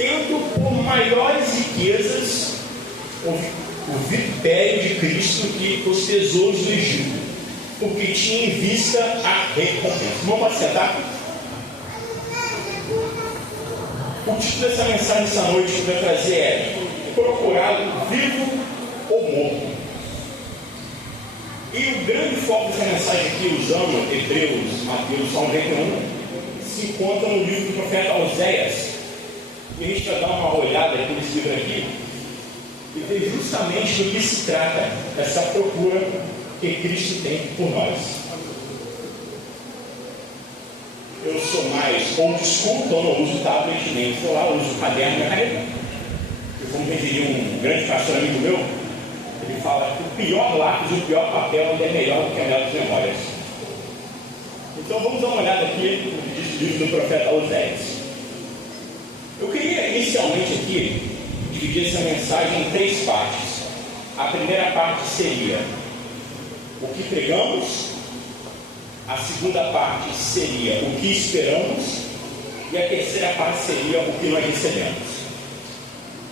tendo por maiores riquezas o vitupério de Cristo e os tesouros do Egito, porque tinha em vista a recompensa. Vamos sentar? O título dessa mensagem essa noite que eu vou trazer é Procurado vivo ou morto. E o grande foco dessa mensagem aqui, usando Hebreus, Mateus, Salmo 91, se encontra no livro do profeta Oséias. E a gente vai dar uma olhada aqui nesse livro aqui e ver justamente do que se trata essa procura que Cristo tem por nós. Eu sou mais old school, então não uso tablet nem celular, uso caderno e caneta. E como diria um grande pastor amigo meu, ele fala que o pior lápis e o pior papel ainda é melhor do que a melhor das memórias. Então vamos dar uma olhada aqui no que diz o livro do profeta Oséias. Eu queria inicialmente aqui dividir essa mensagem em 3 partes. A primeira parte seria o que pregamos, a segunda parte seria o que esperamos e a terceira parte seria o que nós recebemos.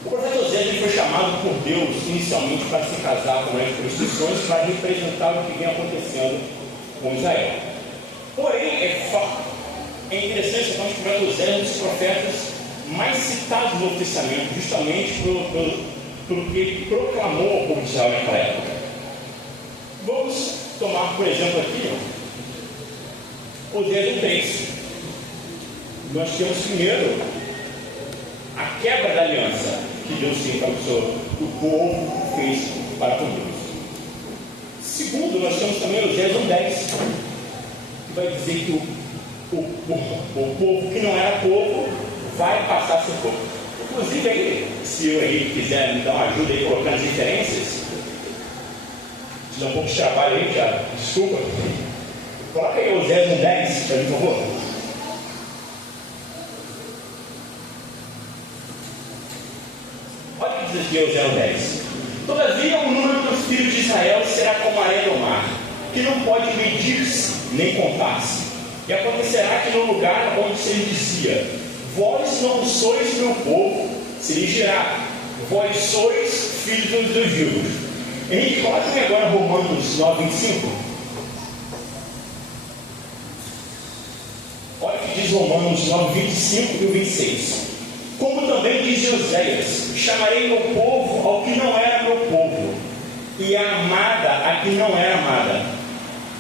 O profeta Oséias foi chamado por Deus inicialmente para se casar com as prostituições para representar o que vem acontecendo com Israel. Porém, é interessante que o profeta Oséias é um dos profetas mais citados no Novo Testamento, justamente pelo que ele proclamou ao povo de Israel naquela época. Vamos tomar, por exemplo, aqui Oséias 3. Nós temos primeiro a quebra da aliança que Deus tem para o povo fez para com Deus. Segundo, nós temos também Oséias 1:10, que vai dizer que o povo que não era povo vai passar a ser povo. Inclusive, aí, se eu aí quiser me dar uma ajuda aí colocando as referências, te dá um pouco de trabalho aí, já, desculpa. Coloca aí Oséias 1:10, para mim, por favor. Olha o que diz aqui Oséias 1:10. Todavia, o número dos filhos de Israel será como a areia do mar, que não pode medir-se nem contar-se. E acontecerá que no lugar onde se lhe dizia: vós não sois meu povo, se lhe dirá: vós sois filhos dos vivos. Henrique, coloca-me agora Romanos 9:25. Olha o que diz Romanos 9:25 e 26. Como também diz Oséias: chamarei meu povo ao que não era meu povo, e a amada a que não era amada.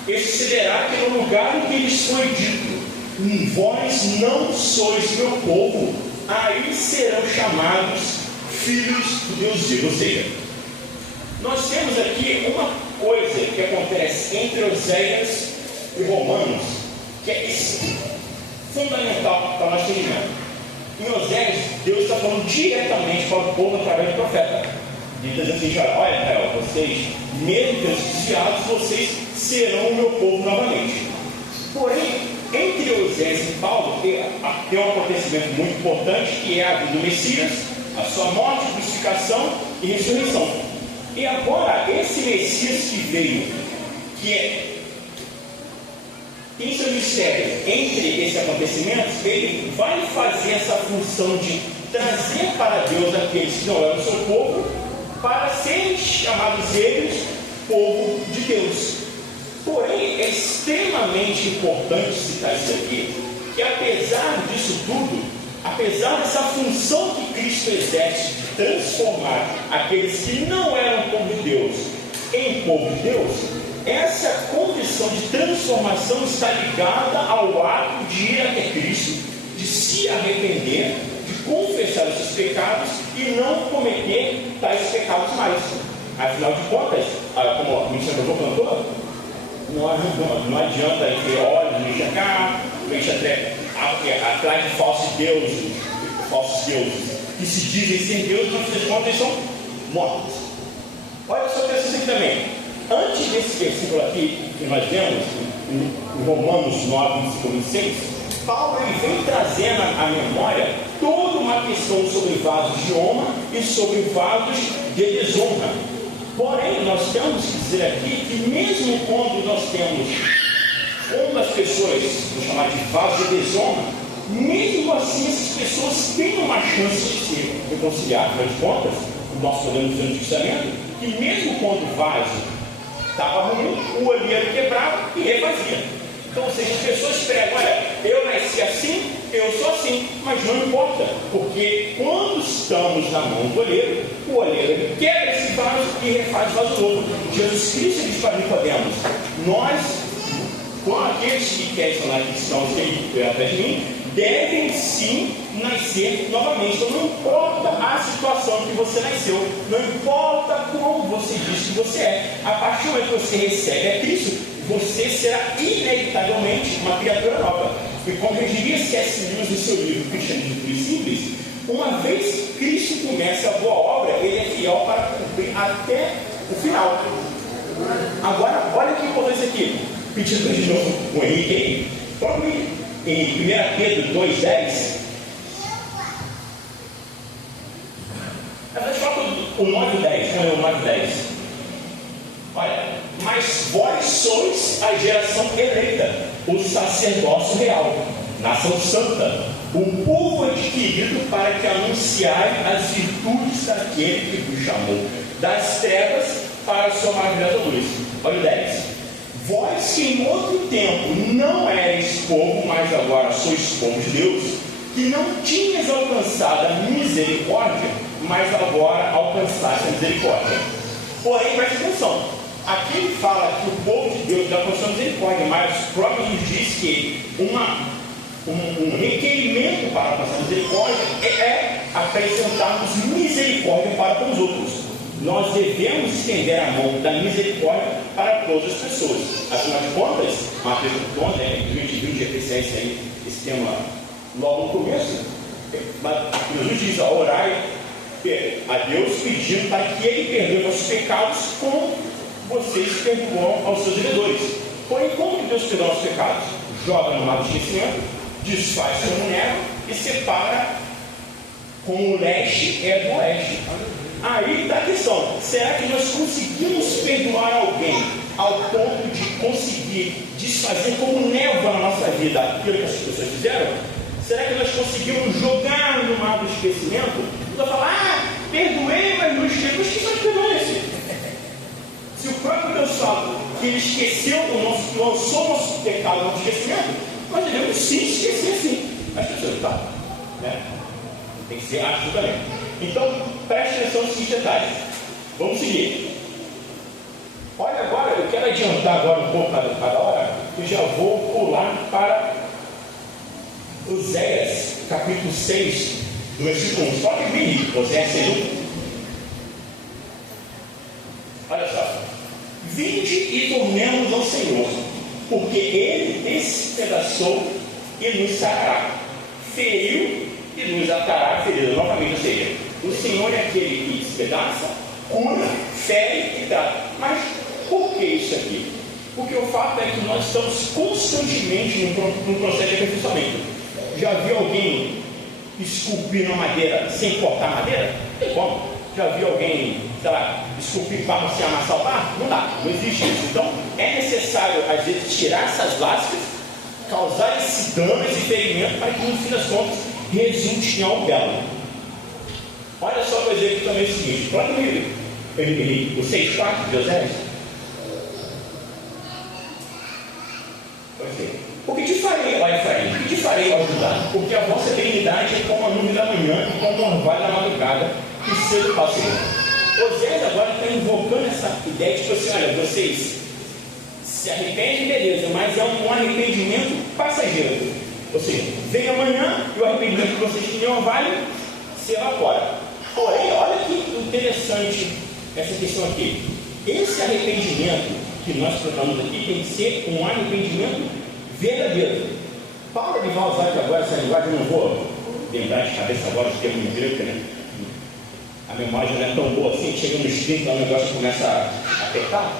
Excederá que no lugar em que lhes foi dito: vós não sois meu povo, aí serão chamados filhos de Deus vivo. Ou seja, nós temos aqui uma coisa que acontece entre Oséias e Romanos, que é fundamental para nós entendermos. Em Oséias, Deus está falando diretamente para o povo através do profeta. Ele está dizendo assim: olha, Israel, vocês, mesmo que desviados, vocês serão o meu povo novamente. Porém, entre Oséias e Paulo tem um acontecimento muito importante, que é a vida do Messias, a sua morte, crucificação e ressurreição. E agora, esse Messias que veio, tem seu mistério entre esses acontecimentos, ele vai fazer essa função de trazer para Deus aqueles que não eram seu povo, para serem chamados eles povo de Deus. Porém, é extremamente importante citar isso aqui, que apesar disso tudo, apesar dessa função que Cristo exerce de transformar aqueles que não eram povo de Deus em povo de Deus, essa condição de transformação está ligada ao ato de ir até Cristo, de se arrepender, de confessar os seus pecados e não cometer tais pecados mais. Afinal de contas, como a ministra cantou, não adianta a gente ter olhos, a gente cá, a gente atrás de falsos deuses, que se dizem ser deuses, mas de contas eles são mortos. Olha só essa aqui também. Antes desse versículo aqui que nós vemos, em Romanos 9, 25 e 26, Paulo ele vem trazendo à memória toda uma questão sobre vasos de honra e sobre vasos de desonra. Porém, nós temos que dizer aqui que mesmo quando nós temos uma das pessoas, vou chamar de vaso de desonra, mesmo assim essas pessoas têm uma chance de se reconciliar. Afinal de contas, nós podemos ver no Antigo Testamento que mesmo quando o vaso estava ruim, o olheiro quebrava e refazia. Então, ou seja, as pessoas pregam, olha, eu nasci assim, eu sou assim, mas não importa, porque quando estamos na mão do olheiro, o olheiro quebra esse vaso e refaz o vaso novo. Jesus Cristo diz para Nicodemos, nós, com aqueles que querem falar que estão atrás de mim, devem sim nascer novamente. Então não importa a situação que você nasceu, não importa como você diz que você é, a partir do momento que você recebe a Cristo, você será inevitavelmente uma criatura nova. E como eu diria C.S. Lewis no seu livro Cristianismo Puro e Simples, uma vez que Cristo começa a boa obra, ele é fiel para cumprir até o final. Agora, olha que importante isso aqui. Pedindo de novo o Henrique aí. Próprio em 1 Pedro 2,10. Na verdade, coloca o 9,10. Qual é o 9,10? Olha, mas vós sois a geração eleita, o sacerdócio real, nação santa, o povo adquirido para que anunciai as virtudes daquele que vos chamou das trevas para a sua maravilhosa luz. Olha o 10. Vós que em outro tempo não erais povo, mas agora sois povo de Deus, que não tinhas alcançado a misericórdia, mas agora alcançaste a misericórdia. Porém, preste atenção. Aqui ele fala que o povo de Deus já alcançou a misericórdia, mas o próprio nos diz que um requerimento para alcançar a misericórdia é apresentarmos misericórdia para com os outros. Nós devemos estender a mão da misericórdia para todas as pessoas. Afinal de contas, Mateus 11, a gente viu de Efésios aí, esse tema logo no começo, mas Jesus diz, orai a Deus pedindo para que Ele perdoe os pecados como vocês perdoam aos seus devedores. Porém, como Deus perdoa os pecados? Joga no mar do esquecimento, desfaz como neve e separa como o leste é do oeste. Aí está a questão, será que nós conseguimos perdoar alguém ao ponto de conseguir desfazer como névoa na nossa vida aquilo que as pessoas fizeram? Será que nós conseguimos jogar no mar do esquecimento? Então falar, perdoei, mas não esqueci. Mas que só perdoou esse? Se o próprio Deus fala que Ele esqueceu lançou o nosso pecado no esquecimento, nós devemos sim esquecer sim. As pessoas tá, né? Tem que ser absolutamente. Então, preste atenção nos seguintes detalhes. Vamos seguir. Olha agora, eu quero adiantar agora um pouco cada hora, eu já vou pular para Oséias, capítulo 6, do versículo 1. Só que bem, Oséias 6:1. Olha só. Vinde e tornemos ao Senhor, porque Ele despedaçou e nos sarará, feriu e nos atará a ferida. Novamente, ou seja, o Senhor é aquele que despedaça, cura, fere e trata. Mas por que isso aqui? Porque o fato é que nós estamos constantemente num processo de aperfeiçoamento. Já viu alguém esculpir na madeira sem cortar madeira? Não tem como. Já viu alguém, sei lá, esculpir barro sem amassar o barro? Não dá, não existe isso. Então, é necessário, às vezes, tirar essas lascas, causar esse dano, esse ferimento, para que, no fim das contas, resulte em algo belo. Olha só, por exemplo, também o seguinte, olha comigo, o 6,4 de Oséias. O que te farei, ó Efraim, o que te farei, ó Judá? Porque a vossa benignidade é como a nuvem da manhã e como o orvalho da madrugada, que cedo passou. Oséias agora está invocando essa ideia de tipo assim, olha, vocês se arrependem, beleza, mas é um arrependimento passageiro. Ou seja, vem amanhã e o arrependimento que vocês tinham orvalho se evapora. Porém, olha que interessante essa questão aqui. Esse arrependimento que nós tratamos aqui tem que ser um arrependimento verdadeiro. Paulo que vai usar aqui agora essa linguagem, eu não vou lembrar de cabeça agora de termo em grego, né? A memória já não é tão boa assim, chega nos 30, o negócio começa a apertar.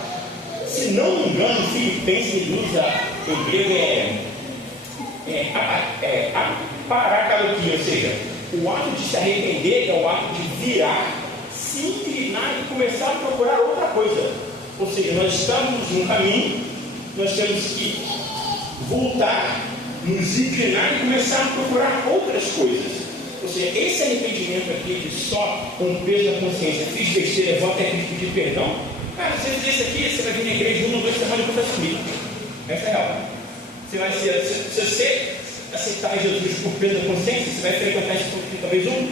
Se não me engano, o Filipenses ele usa em grego paracaloquia, ou seja, o ato de se arrepender é o ato de virar, se inclinar e começar a procurar outra coisa. Ou seja, nós estamos num caminho, nós temos que voltar, nos inclinar e começar a procurar outras coisas. Ou seja, esse arrependimento aqui de só com o peso da consciência, fiz besteira, vou até aqui pedir perdão. Cara, às vezes esse aqui, você vai vir na igreja 1 ou 2 semanas e confessa comigo. Essa é real. Você vai ser, se você aceitar Jesus por peso da consciência, você vai frequentar esse ponto aqui, talvez 1,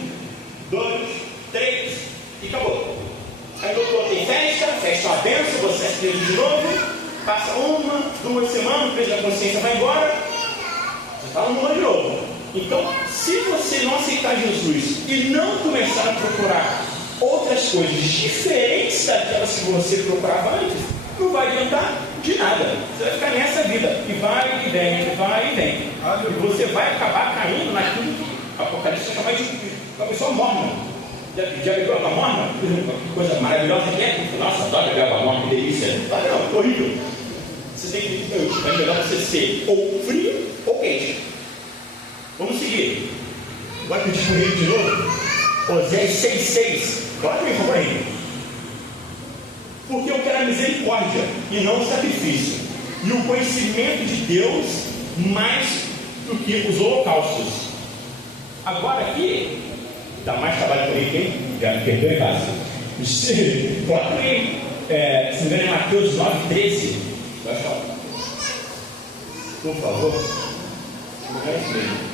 2, 3 e acabou. Aí no outro tem festa uma bênção, você é preso de novo, passa 1, 2 semanas, o peso da consciência vai embora, você está no mundo de novo. Então, se você não aceitar Jesus e não começar a procurar outras coisas diferentes daquelas que você procurava antes, não vai adiantar de nada. Você vai ficar nessa vida, e vai e vem, e vai e vem. E você vai acabar caindo naquilo que o Apocalipse chama de uma pessoa morna. Já bebeu água morna? Que coisa maravilhosa que é. Nossa, adoro beber água morna, que delícia. Não, horrível. Você tem que, é melhor você ser ou frio ou quente. Vamos seguir. Vai pedir por ele de novo? Oséias 6,6. Coloca aí, por favor aí. Porque eu quero a misericórdia e não o sacrifício, e o conhecimento de Deus mais do que os holocaustos. Agora aqui, dá mais trabalho por aí, quem? Já me perdoe, fácil. Coloca aí, se não me engano, em Mateus 9,13. Vai achar. Por favor. Não é isso mesmo.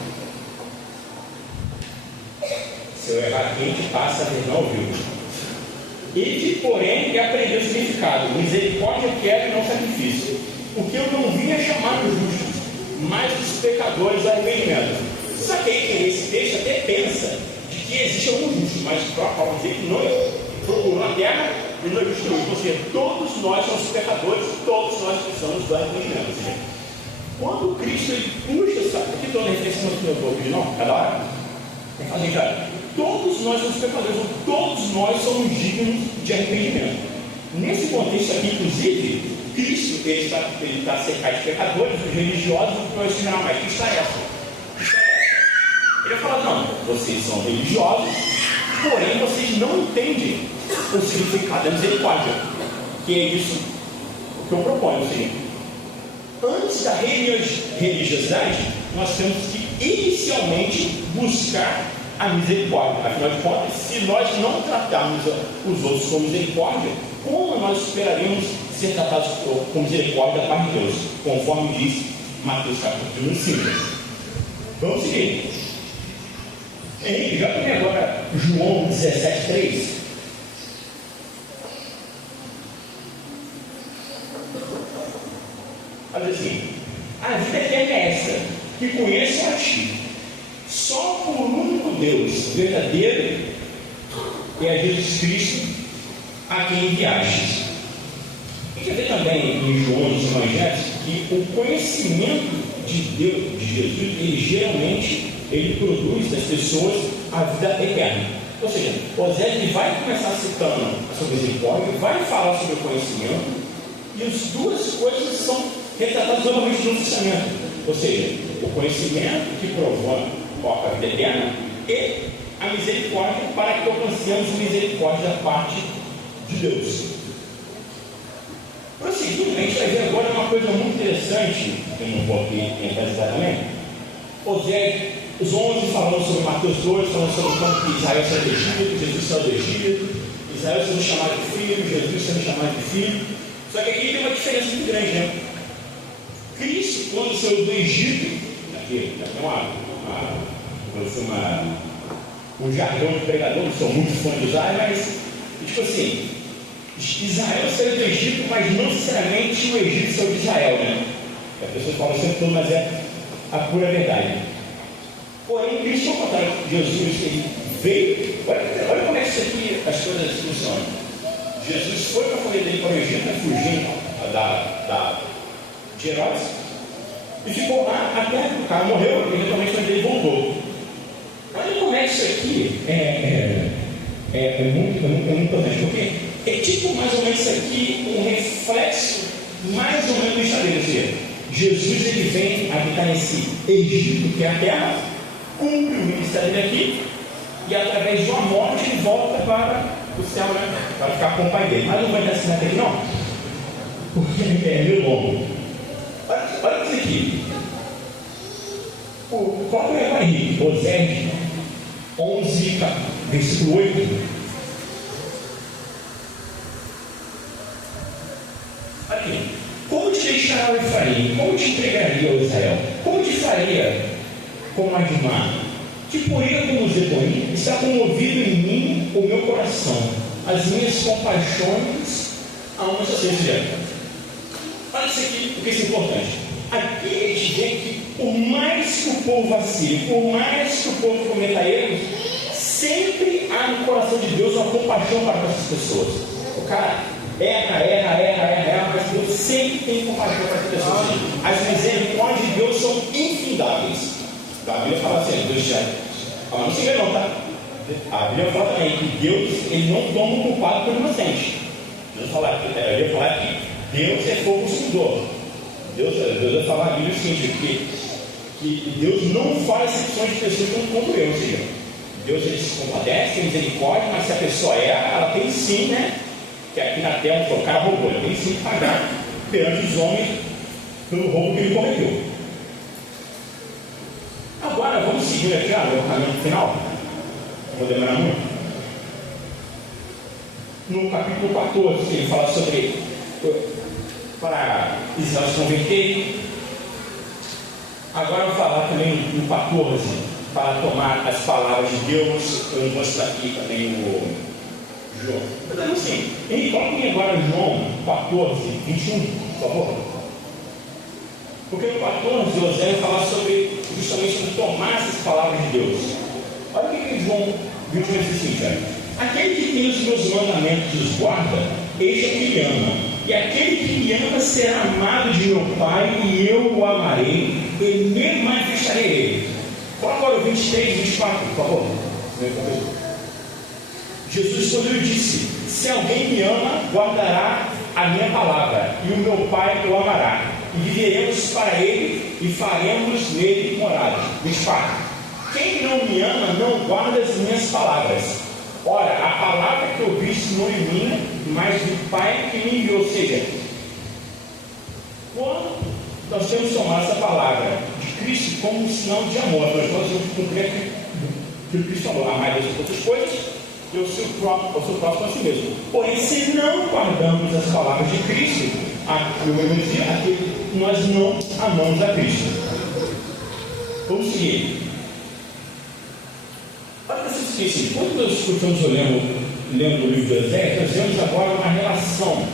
Se eu errar aqui, a gente passa a ver, não ouviu. E porém, que aprendeu o significado. Misericórdia quero e não sacrifício. Porque eu não vim a chamar os justos, mas os pecadores ao arrependimento. Saquei que esse texto até pensa de que existe algum justo, mas o próprio Paulo dizer que não procurou na terra e não é justo. Ou seja, todos nós somos pecadores, todos nós precisamos do arrependimento. Ou seja, quando Cristo ele puxa, sabe? Aqui toda a referência no meu corpo, não? Cada hora? Tem que fazer, cara. Todos nós somos pecadores, todos nós somos dignos de arrependimento. Nesse contexto aqui, inclusive, Cristo ele está cercado de pecadores, os religiosos não vai ensinar mais. Que está essa? Ele vai falar, não, vocês são religiosos, porém vocês não entendem o significado da misericórdia, que é isso que eu proponho. Ou seja, antes da religiosidade, nós temos que inicialmente buscar a misericórdia. Afinal de contas, se nós não tratarmos os outros com misericórdia, como nós esperaremos ser tratados com misericórdia da parte de Deus? Conforme diz Mateus capítulo 5. Vamos seguir. Henrique, já tem agora João 17,3. Faz assim: a vida eterna é esta, que conheçam a ti, só por um único Deus verdadeiro, e a Jesus Cristo, a quem enviastes. A gente vê também em João dos Evangelhos que o conhecimento de Deus, de Jesus, ele produz das pessoas a vida eterna. Ou seja, Oséias vai começar citando a sua misericórdia, vai falar sobre o conhecimento, e as duas coisas são retratadas novamente no Testamento. Ou seja, o conhecimento que provoca a vida eterna e a misericórdia para que alcancemos misericórdia da parte de Deus. Prosseguindo, a gente vai ver agora uma coisa muito interessante, que eu não vou aqui entrar exatamente. Oséias, os 11 falando sobre Mateus 2, falando sobre como que Israel saiu do Egito, Jesus saiu do Egito, Israel sendo chamado de filho, Jesus sendo chamado de filho. Só que aqui tem uma diferença muito grande, né? Cristo, quando saiu do Egito, aqui um jargão de pregador, não sou muito fã de usar, mas tipo assim, Israel saiu do Egito, mas não necessariamente o Egito saiu de Israel, né? A pessoa fala sempre tudo, mas é a pura verdade. Porém, Cristo, ao contrário de Jesus, ele veio. Olha como é que isso aqui, as coisas funcionam. Jesus foi para a família dele para o Egito, fugindo de Herodes, e ficou lá até que o cara morreu, e eventualmente ele voltou. Olha como é que isso aqui é muito importante, porque é tipo mais ou menos isso aqui um reflexo mais ou menos do Israel. Ou seja, Jesus ele vem habitar nesse Egito, que é a terra, cumpre o ministério dele aqui, e através de uma morte ele volta para o céu, né? Para ficar com o pai dele. Mas não vai dar assinado aqui não, porque é meio longo. Olha isso aqui. O próprio Henrique, Oséias 11, versículo 8. Aqui. Como te deixará o Efraim? Como te entregaria o Israel? Como te faria como Admar? Te poria como Zeboim? Está comovido em mim o meu coração. As minhas compaixões aonde você estiver. Olha isso aqui, porque isso é importante. Aqui a gente vê que por mais que o povo vacile, por mais que o povo cometa erros, sempre há no coração de Deus uma compaixão para essas pessoas. O cara erra, mas Deus sempre tem compaixão para as pessoas. As misericórdias de Deus são infindáveis. A Bíblia fala assim, Deus já. Mas não se engana não, tá? A Bíblia fala também que Deus ele não toma o culpado pelo inocente. Eu ia falar que Deus é fogo consumidor. Deus vai falar na Bíblia o seguinte, que Deus não faz exceções de pessoas como eu, ou seja, Deus ele se compadece, tem misericórdia, mas se a pessoa erra, ela tem sim, né? Que aqui na terra o cara roubou, ele tem sim que pagar perante os homens pelo roubo que ele cometeu. Agora vamos seguir aqui o caminho final. Não vou demorar muito. No capítulo 14, ele fala sobre para Israel se converter. Agora eu vou falar também no 14, para tomar as palavras de Deus. Eu não vou estar aqui também no João. Mas assim, coloquem agora João 14, 21, por favor. Porque no 14, José vai falar justamente sobre tomar essas palavras de Deus. Olha o que João 21 diz assim, aquele que tem os meus mandamentos e os guarda, este é o que me ama. E aquele que me ama será amado de meu Pai, e eu o amarei, e me manifestarei ele. Coloca agora o 23 e 24, por favor. Jesus respondeu e disse: se alguém me ama, guardará a minha palavra, e o meu Pai o amará, e viveremos para ele, e faremos nele morada. 24. Quem não me ama, não guarda as minhas palavras. Ora, a palavra que eu ouvi não é minha, mas do Pai que me enviou. Ou seja, quando nós temos tomado essa palavra de Cristo como um sinal de amor, nós vamos cumprir aquilo que o Cristo falou: amar Deus por outras coisas e o seu próximo a si mesmo. Porém, se não guardamos as palavras de Cristo, nós não amamos a Cristo. Vamos seguir. Olha para vocês assim, quando nós escutamos lendo o livro de Oséias, nós vemos agora uma relação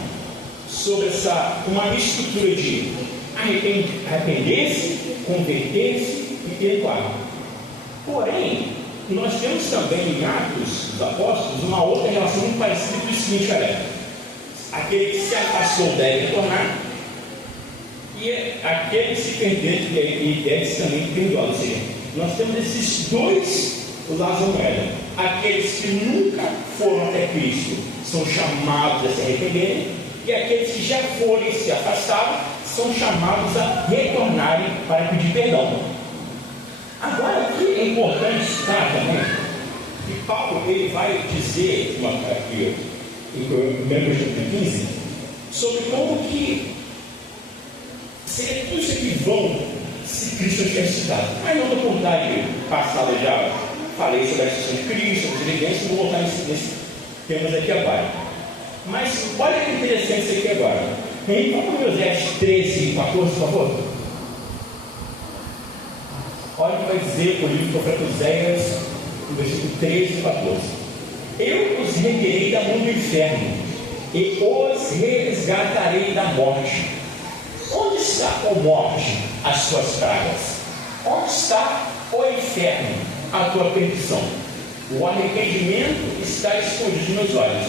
sobre uma estrutura de arrepender-se, converter-se e perdoar. Porém, nós temos também em Atos dos Apóstolos uma outra relação muito parecida com o seguinte: olha, aquele que se afastou deve retornar, e aquele que se perder deve também perdoar. Ou seja, nós temos esses dois lados da moeda. Aqueles que nunca foram até Cristo são chamados a se arrependerem, e aqueles que já foram e se afastaram são chamados a retornarem para pedir perdão. Agora, aqui é importante citar também que Paulo ele vai dizer aqui, em 1 15, sobre como que seria tudo isso aqui vão se Cristo tivesse citado. Mas não da oportunidade passada já falei sobre a questão de Cristo, sobre as evidências, vou voltar nesses temas aqui agora. Mas olha que interessante isso aqui agora. Vamos para Oséias 13 e 14, por favor. Olha o que vai dizer o livro do profeta Oséias, no versículo 13 e 14. Eu os retirei da mão do inferno e os resgatarei da morte. Onde está, ó morte, as suas pragas? Onde está, ó inferno, a tua perdição? O arrependimento está escondido nos meus olhos.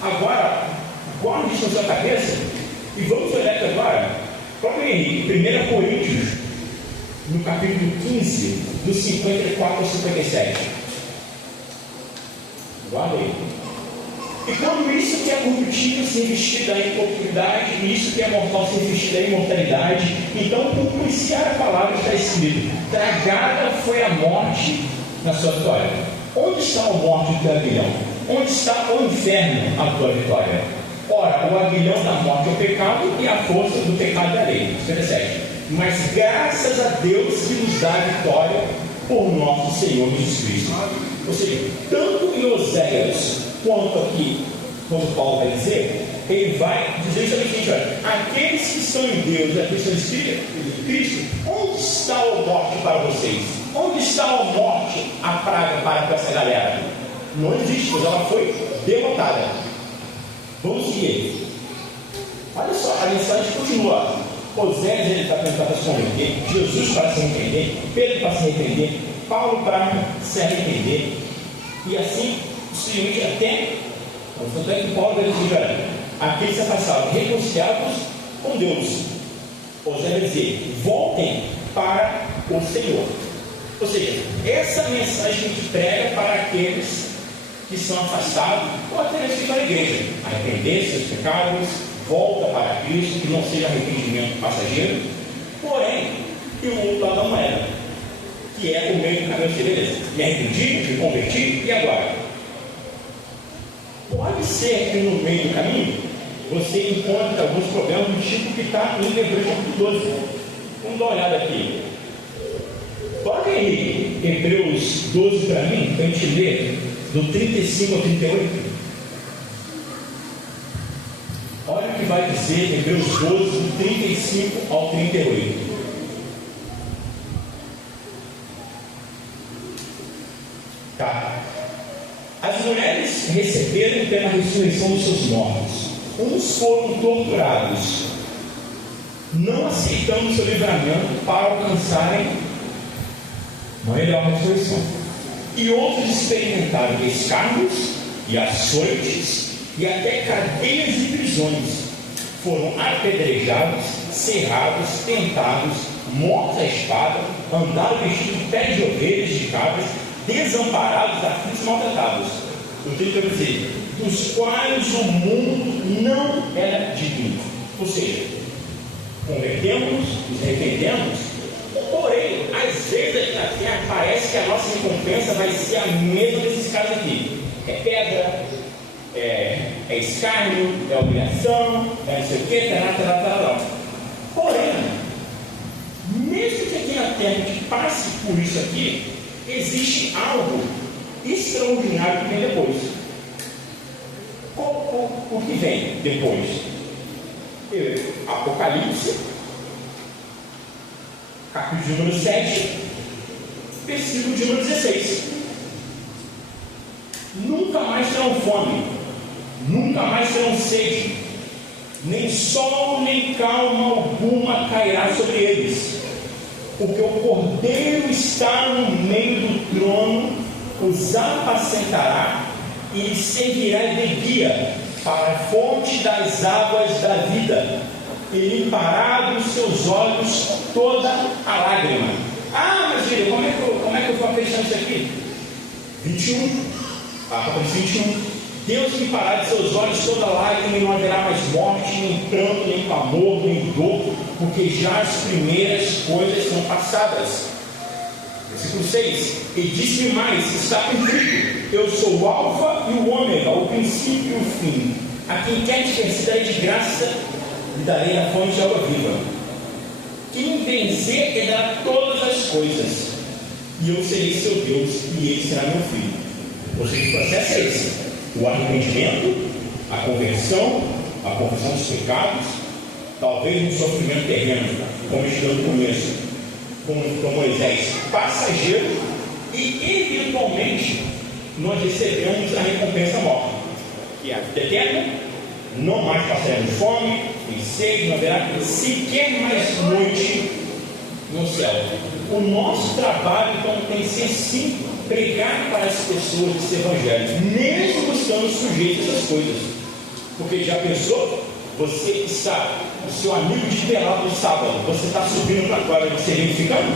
Agora, guarde isso na sua cabeça e vamos olhar aqui agora para o Henrique, 1 Coríntios, no capítulo 15, dos 54 ao 57. Guarda aí. E quando isso que é corruptível se investir da impossibilidade, e isso que é mortal se investir da imortalidade, então, por policiar a palavra, está escrito: tragada foi a morte na sua vitória. Onde está a morte do teu aguilhão? Onde está o inferno, a tua vitória? Ora, o aguilhão da morte é o pecado, e a força do pecado é a lei. 57. mas graças a Deus que nos dá a vitória por nosso Senhor Jesus Cristo. Ou seja, tanto em Oséias quanto aqui, quando Paulo vai dizer, ele vai dizer isso aqui: olha, aqueles que estão em Deus, aqueles que estão em Cristo, onde está a morte para vocês? Onde está a morte, a praga para essa galera? Não existe, pois ela foi derrotada. Vamos seguir. Olha só, a mensagem continua. Oséias, ele está tentando para se converter, Jesus para se arrepender, Pedro para se arrepender, Paulo para se arrepender, e assim, possivelmente até, tanto é que Paulo vai dizer: olha, aqueles se afastaram, reconciliados com Deus. Oséias vai dizer: voltem para o Senhor. Ou seja, essa mensagem que a gente prega para aqueles que são afastados, ou até mesmo que estão na igreja: arrepender seus pecados, volta para Cristo, que não seja arrependimento passageiro. Porém, tem um outro lado da moeda, que é o meio do caminho de beleza. Me arrependi, me converti, e agora? Pode ser que no meio do caminho você encontre alguns problemas do tipo que está em Hebreus capítulo 12. Vamos dar uma olhada aqui. Coloca aí Hebreus 12 para mim, para a gente ler do 35 ao 38. Olha o que vai dizer Hebreus 12, do 35 ao 38. Tá. As mulheres receberam pela ressurreição dos seus mortos. Uns foram torturados, não aceitando o seu livramento para alcançarem uma melhor ressurreição. E outros experimentaram escárnios e açoites e até cadeias e prisões. Foram apedrejados, serrados, tentados, mortos à espada, andaram vestidos de pés de ovelhas, de cabras, desamparados, aflitos e maltratados. Eu tenho que dizer, dos quais o mundo não era digno. Ou seja, convertemos, nos arrependemos, porém, às vezes aqui na terra parece que a nossa recompensa vai ser a mesma desses caras aqui. É pedra, é escárnio, é humilhação, é não sei o que, tará. Porém, mesmo que aqui na terra a gente passe por isso aqui, existe algo extraordinário que vem depois. O que vem depois? Apocalipse, capítulo número 7, versículo de número 16. Nunca mais terão fome, nunca mais terão sede, nem sol nem calma alguma cairá sobre eles, porque o Cordeiro está no meio do trono, os apacentará e lhes servirá de guia para a fonte das águas da vida, e limpará dos seus olhos toda a lágrima. Ah, mas filho, como é que eu vou fechar isso aqui? 21, Apocalipse 21. Deus limpará de seus olhos toda lágrima, e não haverá mais morte, nem pranto, nem pavor, nem dor, porque já as primeiras coisas são passadas. Versículo 6. E disse-me mais: está cumprido. Eu sou o Alfa e o Ômega, o princípio e o fim. A quem quer te vencer, darei de graça, lhe darei a fonte de água viva. Quem vencer herdará todas as coisas, e eu serei seu Deus, e ele será meu filho. Ou seja, o processo é esse: o arrependimento, a confissão dos pecados, talvez um sofrimento terreno, como estudou no começo, com Moisés, passageiro, e eventualmente nós recebemos a recompensa morta, que é a vida eterna. Não mais passaremos fome, nem sede, não haverá sequer mais noite no céu. O nosso trabalho então tem que ser sim pregar para as pessoas esse evangelho, mesmo estando sujeitos a essas coisas. Porque já pensou? Você está, o seu amigo de pelado no sábado, você está subindo para a quadra, você verificando,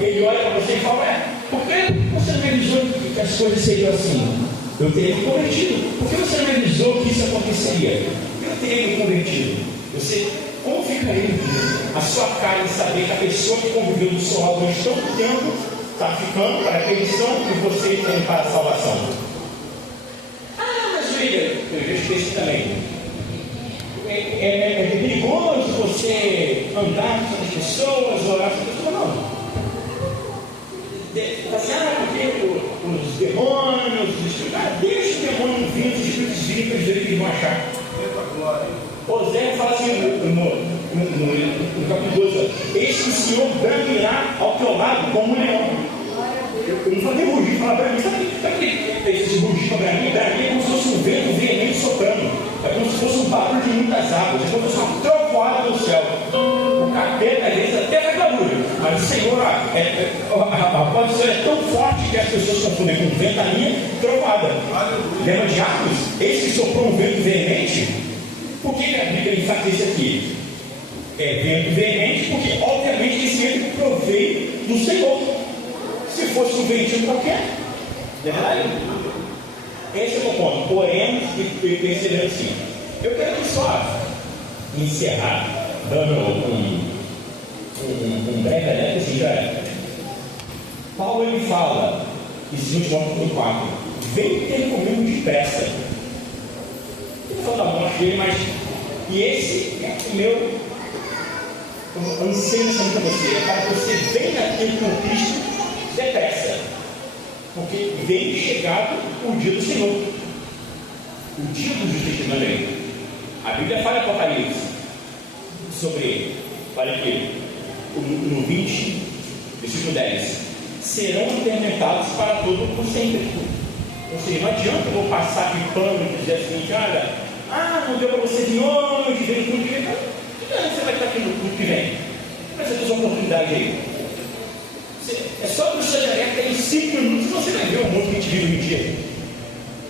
ele olha para você e fala: por que você não me avisou que as coisas seriam assim? Eu teria me convertido. Por que você não me avisou que isso aconteceria? Eu teria me convertido. Você, como ficaria a sua cara em saber que a pessoa que conviveu do seu lado durante tanto tempo está ficando para a perdição e você tem para a salvação? Ah, mas filha, eu já esqueci também. É perigoso você andar pessoas, orar sobre pessoas, não. Está certo porque os demônios, os espíritos, deixa o demônio vir, os espíritos virem para dizer o que eles vão achar. Osé fala assim no capítulo 12: eis que o Senhor bramirá ao teu lado como um leão. Eu não falei rugir, fala para mim, sabe esse rugir para mim? Para mim é como se fosse um vento veemente soprando, é como se fosse um barulho de muitas águas, é como se fosse uma trovoada do céu. O capeta às vezes até vai barulho, mas o Senhor, a posição é tão forte que as pessoas confundem com ventania e trovoada. Lembra de Atos? Esse que soprou um vento veemente. Por que a Bíblia enfatiza aqui? É vento veemente, porque obviamente esse vento provém do Senhor. Se fosse um ventinho qualquer, não é verdade? Esse é o meu ponto. Porém, e percebendo assim, eu quero aqui só encerrar, dando um breve alerta, assim, já é. Paulo ele fala, em 2 Timóteo 4, vem ter comigo depressa. Eu estou falando da morte dele, mas e esse é o meu anseio para você, é para que você venha ter com Cristo depressa, porque vem chegado o dia do Senhor, o dia do justiça de André. A Bíblia fala em Apocalipse sobre ele. Olha aqui, no 20, versículo 10: serão atormentados para todo por sempre. Ou seja, não adianta eu vou passar de pano e dizer assim: olha, não deu para você vir hoje, veio no que vem. Você vai estar aqui no culto que vem. Vai ter essa oportunidade aí. É só você direto em 5 minutos você vai ver o mundo que a gente vive no dia.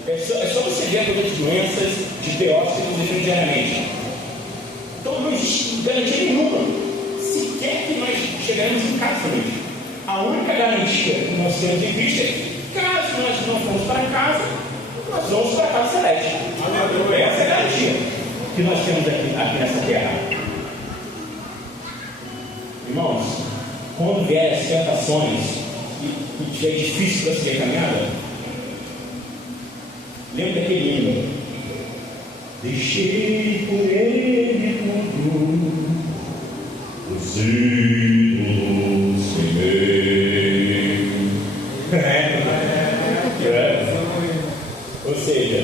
É só você ver todas as doenças de teóricos que acontecem diariamente. Então não existe garantia nenhuma sequer que nós chegaremos em casa hoje. A única garantia que nós temos em Cristo é que, caso nós não formos para casa, nós vamos para a casa celeste. Essa é a garantia que nós temos aqui nessa terra. Irmãos, quando vier as tentações e tiver difícil para seguir a caminhada, lembra daquele hino: deixei por ele tudo, os ídolos queimei. Ou seja,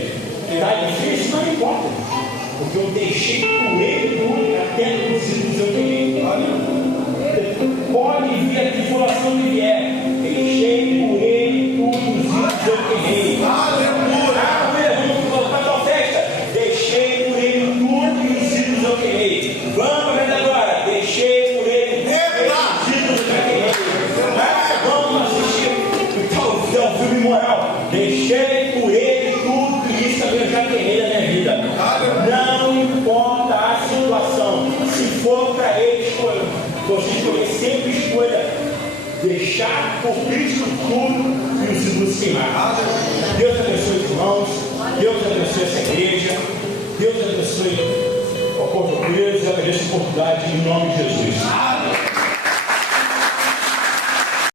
está difícil, não importa, porque eu deixei por ele tudo, até os ídolos eu queimei. Pode vir a tribulação que vier, deixei por ele tudo, os ídolos eu queimei. Aleluia! Vamos voltar para a festa. Deixei por ele tudo e os ídolos eu queimei. Vamos ver agora. Deixei por ele tudo e os ídolos eu queimei. Vamos assistir o filme moral. Deixei por ele tudo e isso também eu já queimei da minha vida. Não importa a situação, se for para ele escolher, você escolher, sempre escolha deixar por Cristo tudo e os ídolos queimar. Deus abençoe os irmãos, Deus abençoe essa igreja, Deus abençoe o povo de Deus, eu agradeço a oportunidade em nome de Jesus.